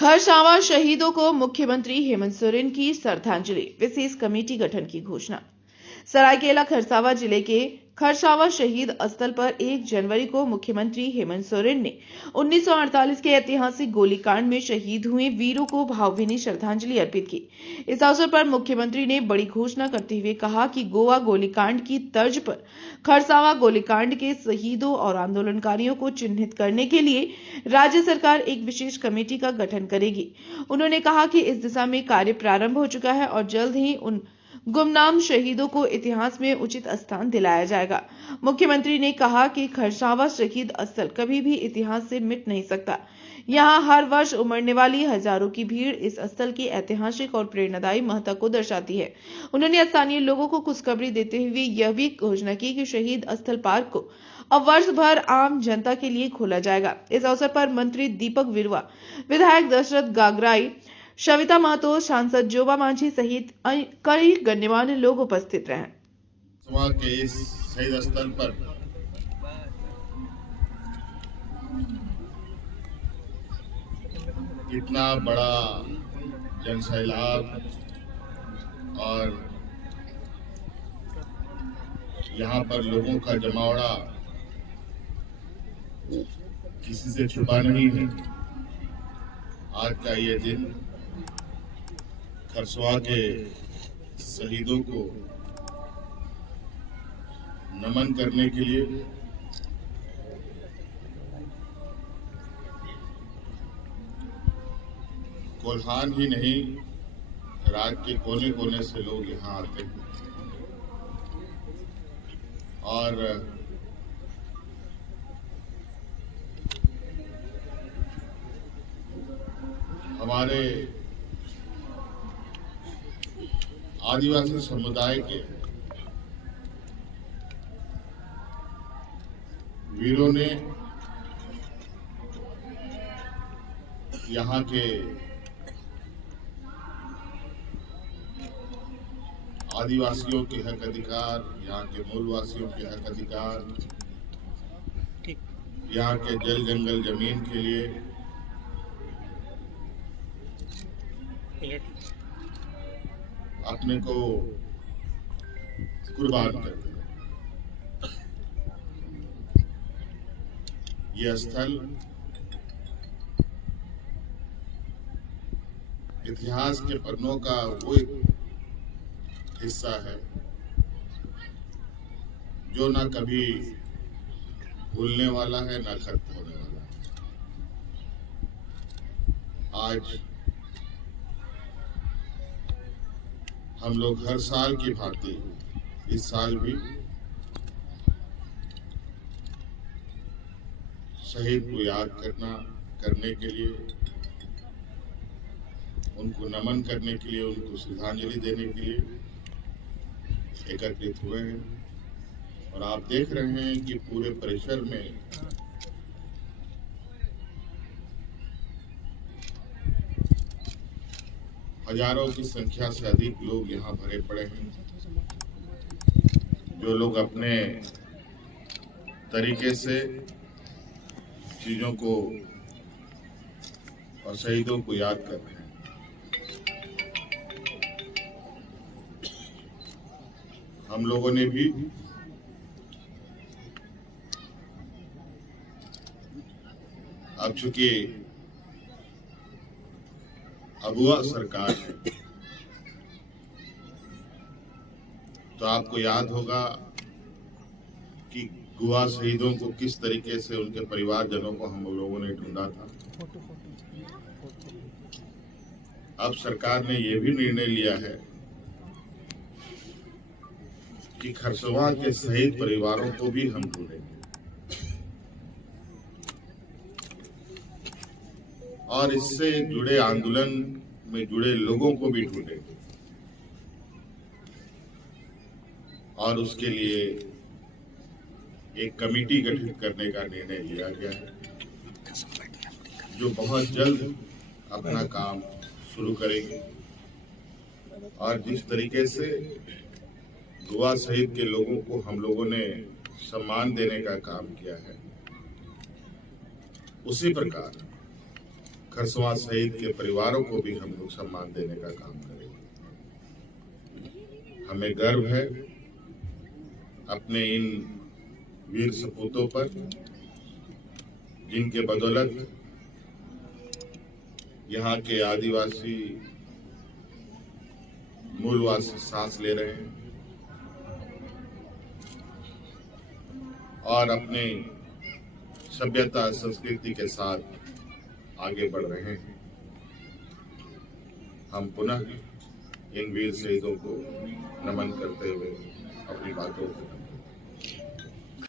खरसावां शहीदों को मुख्यमंत्री हेमंत सोरेन की श्रद्धांजलि विशेष कमेटी गठन की घोषणा। सरायकेला खरसावां जिले के खरसावां शहीद स्थल पर 1 जनवरी को मुख्यमंत्री हेमंत सोरेन ने 1948 के ऐतिहासिक गोलीकांड में शहीद हुए वीरों को भावभीनी श्रद्धांजलि अर्पित की। इस अवसर पर मुख्यमंत्री ने बड़ी घोषणा करते हुए कहा कि गोवा गोलीकांड की तर्ज पर खरसावां गोलीकांड के शहीदों और आंदोलनकारियों को चिन्हित करने के लिए राज्य सरकार एक विशेष कमेटी का गठन करेगी। उन्होंने कहा कि इस दिशा में कार्य प्रारंभ हो चुका है और जल्द ही उन गुमनाम शहीदों को इतिहास में उचित स्थान दिलाया जाएगा। मुख्यमंत्री ने कहा कि खरसावां शहीद स्थल कभी भी इतिहास से मिट नहीं सकता। यहां हर वर्ष उमड़ने वाली हजारों की भीड़ इस स्थल की ऐतिहासिक और प्रेरणादायी महत्ता को दर्शाती है। उन्होंने स्थानीय लोगों को खुशखबरी देते हुए यह भी घोषणा की कि शहीद स्थल पार्क को अब वर्ष भर आम जनता के लिए खोला जाएगा। इस अवसर पर मंत्री दीपक विरवा, विधायक दशरथ गागराई, सविता महतो, सांसद जोबा मांझी सहित कई गण्यमान्य लोग उपस्थित रहे। के इस शहीद स्थल पर इतना बड़ा जनसैलाब और यहाँ पर लोगों का जमावड़ा किसी से छुपा नहीं है। आज का ये दिन खरसवा के शहीदों को नमन करने के लिए कोल्हान ही नहीं, राज्य के कोने कोने से लोग यहाँ आते हैं और हमारे आदिवासी समुदाय के वीरों ने यहाँ के आदिवासियों के हक अधिकार, यहाँ के मूलवासियों के हक अधिकार, यहाँ के जल जंगल जमीन के लिए अपने को कुर्बान कर दिया। यह स्थल इतिहास के पन्नों का वो हिस्सा है जो ना कभी भूलने वाला है ना खत्म होने वाला है। आज हम लोग हर साल की भांति इस साल भी शहीद को याद करने के लिए, उनको नमन करने के लिए, उनको श्रद्धांजलि देने के लिए एकत्रित हुए हैं। और आप देख रहे हैं कि पूरे परिसर में हजारों की संख्या से अधिक लोग यहाँ भरे पड़े हैं, जो लोग अपने तरीके से चीजों को और शहीदों को याद कर रहे हैं। हम लोगों ने भी अब चूंकि अबुआ सरकार है तो आपको याद होगा कि गोवा शहीदों को किस तरीके से उनके परिवारजनों को हम लोगों ने ढूंढा था। अब सरकार ने यह भी निर्णय लिया है कि खरसवा के शहीद परिवारों को भी हम ढूंढेंगे और इससे जुड़े आंदोलन में जुड़े लोगों को भी ढूंढेंगे और उसके लिए एक कमेटी गठित करने का निर्णय लिया गया है, जो बहुत जल्द अपना काम शुरू करेगी। और जिस तरीके से गोवा शहीद के लोगों को हम लोगों ने सम्मान देने का काम किया है, उसी प्रकार खरसवां शहीद के परिवारों को भी हम लोग सम्मान देने का काम करेंगे। हमें गर्व है अपने इन वीर सपूतों पर, जिनके बदौलत यहाँ के आदिवासी मूलवासी सांस ले रहे हैं और अपने सभ्यता संस्कृति के साथ आगे बढ़ रहे हैं। हम पुनः इन वीर शहीदों को नमन करते हुए अपनी बातों को